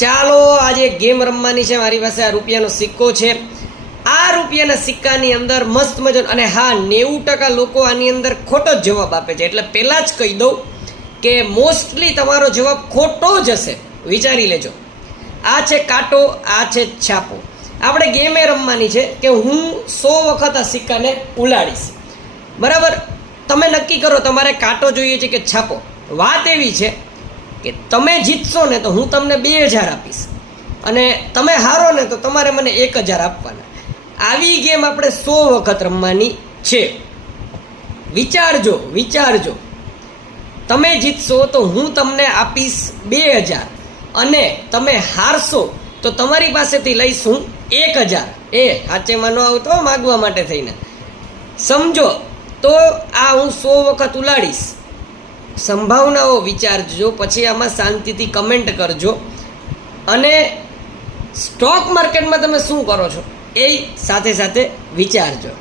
ચાલો આજે ગેમ રમવાની છે. મારી પાસે આ રૂપિયાનો સિક્કો છે. આ રૂપિયાના સિક્કાની અંદર મસ્ત મજાનો, અને હા 90% લોકો આની અંદર ખોટો જ જવાબ આપે છે, એટલે પહેલાં જ કહી દઉં કે મોસ્ટલી તમારો જવાબ ખોટો જ હશે, વિચારી લેજો. આ છે કાંટો, આ છે છાપો. આપણે ગેમ એ રમવાની છે કે હું 100 વખત આ સિક્કાને ઉલાડીશ, બરાબર. તમે નક્કી કરો તમારે કાંટો જોઈએ છે કે છાપો. વાત એવી છે કે તમે જીતશો ને તો હું તમને 2000 આપીશ, અને તમે હારો ને તો તમારે મને 1000 આપવાના. આવી ગેમ આપણે 100 વખત રમવાની છે. વિચારજો. તમે જીતશો તો હું તમને આપીશ 2000, અને તમે હારશો તો તમારી પાસેથી લઈશ હું 1000. એ સાચેમાં ન આવતો માગવા માટે થઈને, સમજો. તો આ હું 100 વખત ઉલાડીશ. સંભાવનાઓ વિચારજો, પછી આમાં શાંતિથી કમેન્ટ કરજો. અને સ્ટોક માર્કેટમાં તમે શું કરો છો એ સાથે સાથે વિચારજો.